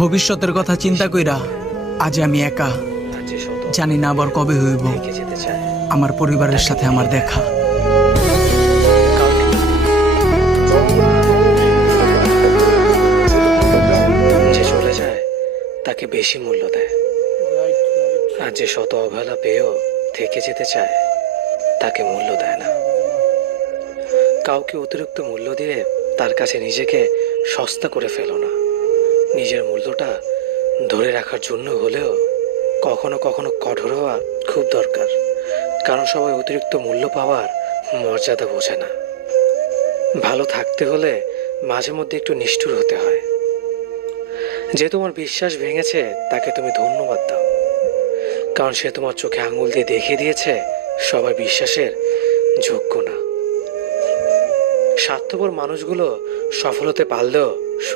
ভবিষ্যতের কথা চিন্তা কইরা আজ আমি একা, জানি না আবার কবে হইব আমার পরিবারের সাথে আমার দেখা। যে চলে যায় তাকে বেশি মূল্য দেয়, আর যে শত অবহেলা পেয়েও থেকে যেতে চায় তাকে মূল্য দেয় না। কাউকে অতিরিক্ত মূল্য দিয়ে তার কাছে নিজেকে সস্তা করে ফেলো না। নিজের মূল্যটা ধরে রাখার জন্য হলেও কখনো কখনো কঠোর হওয়া খুব দরকার, কারণ সবাই অতিরিক্ত মূল্য পাওয়ার মর্যাদা বোঝে না। ভালো থাকতে হলে মাঝে মধ্যে একটু নিষ্ঠুর হতে হয়। যে তোমার বিশ্বাস ভেঙেছে তাকে তুমি ধন্যবাদ দাও, কারণ সে তোমার চোখে আঙুল দিয়ে দেখিয়ে দিয়েছে সবাই বিশ্বাসের যোগ্য না। স্বার্থপর মানুষগুলো সফল হতে পারলেও